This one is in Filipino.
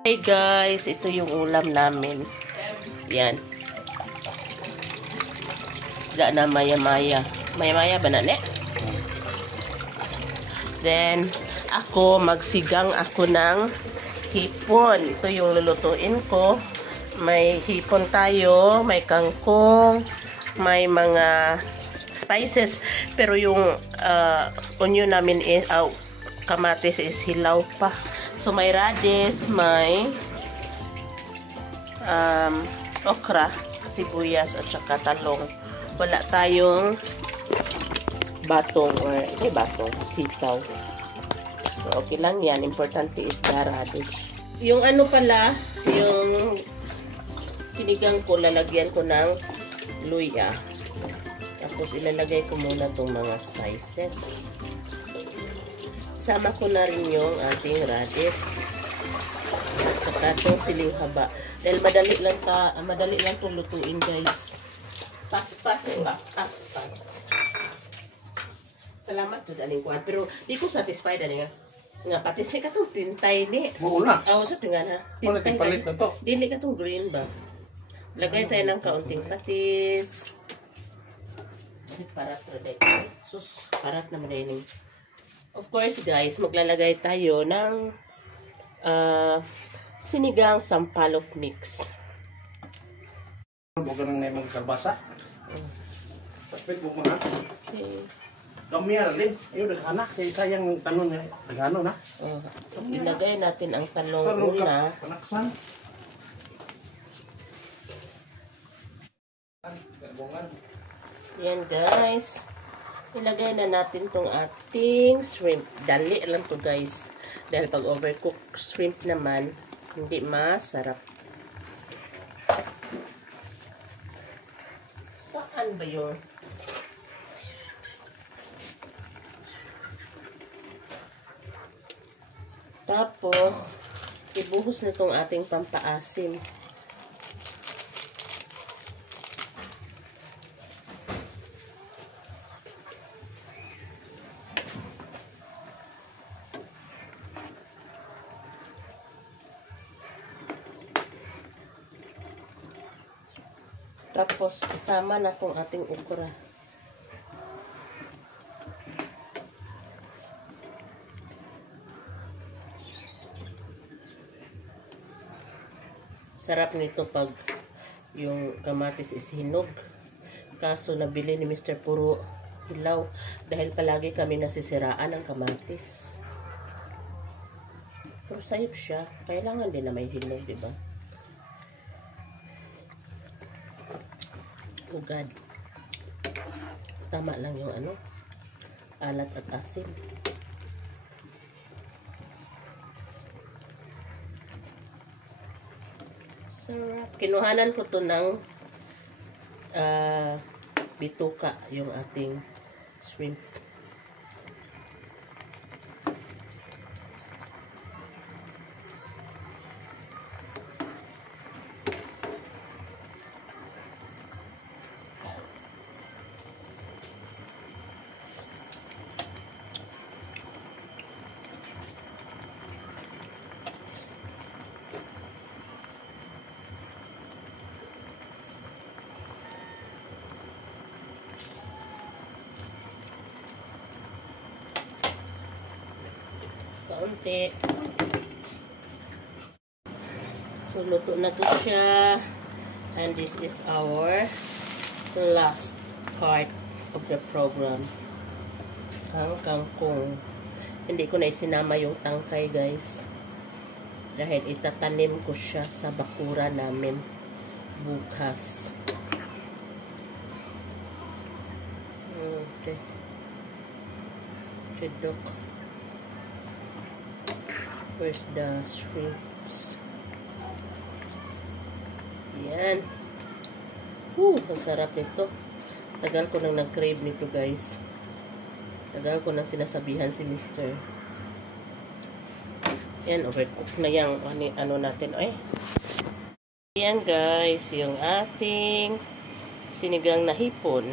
Hey guys, ito yung ulam namin. Yan. Isda na maya-maya. Maya-maya ba na, ne? Then, magsigang ako ng hipon. Ito yung lulutuin ko. May hipon tayo, may kangkong, may mga spices. Pero yung onion namin is, kamatis is hilaw pa. So, may radish, may okra, sibuyas, at saka talong. Wala tayong batong or sitaw. So, okay lang yan. Importante is the radish. Yung ano pala, yung sinigang ko, lalagyan ko ng luya. Tapos, ilalagay ko muna itong mga spices. Sama ko na rin yung ating radish. At saka itong siling haba. Dahil madali lang itong lutuin, guys. Pas-pas. Salamat to daling kuan. Pero di ko satisfied ani nga patis ni katong tintay ni. Oo na. Sa tingan ha. Tintay palit na to. Dili katong green ba. Lagay tayo ng kaunting patis. Parat ready. Sus, parat na madaling. Of course, guys, maglalagay tayo ng sinigang sampalok mix. Huwag ka nang naimang kalbasa. Paspit mo muna. Okay. Gamiyar, Lin. Ayun, naghana. Kaya sayang talon niya. Naghano na. Ilagay natin ang talong una. Panaksan. Yan, guys. Ilagay na natin tong ating shrimp. Dali lang to, guys. Dahil pag overcook shrimp naman, hindi masarap. Saan ba yung tapos ibuhos na tong ating pampaasim. Tapos, isama na itong ating okra. Sarap nito pag yung kamatis is hinog. Kaso, nabili ni Mr. Puro hilaw. Dahil palagi kami nasisiraan ng kamatis. Pero sayop siya. Kailangan din na may hinog, diba? Ugad. Tama lang yung alat at asin. Sarap. Kinuhanan ko to ng bituka, yung ating shrimp. Kaunti. So, luto na to siya. And this is our last part of the program. Ang kangkong. Hindi ko na isinama yung tangkay, guys. Dahil itatanim ko siya sa bakura namin bukas. Okay. Chidok. Where's the shrimps? Yan. Ang sarap nito. Tagal ko nang nag-crave nito, guys. Tagal ko nang sinasabihan si Mr. Yan, overcook na yung ano natin. Ay. Yan, guys. Yung ating sinigang na hipon.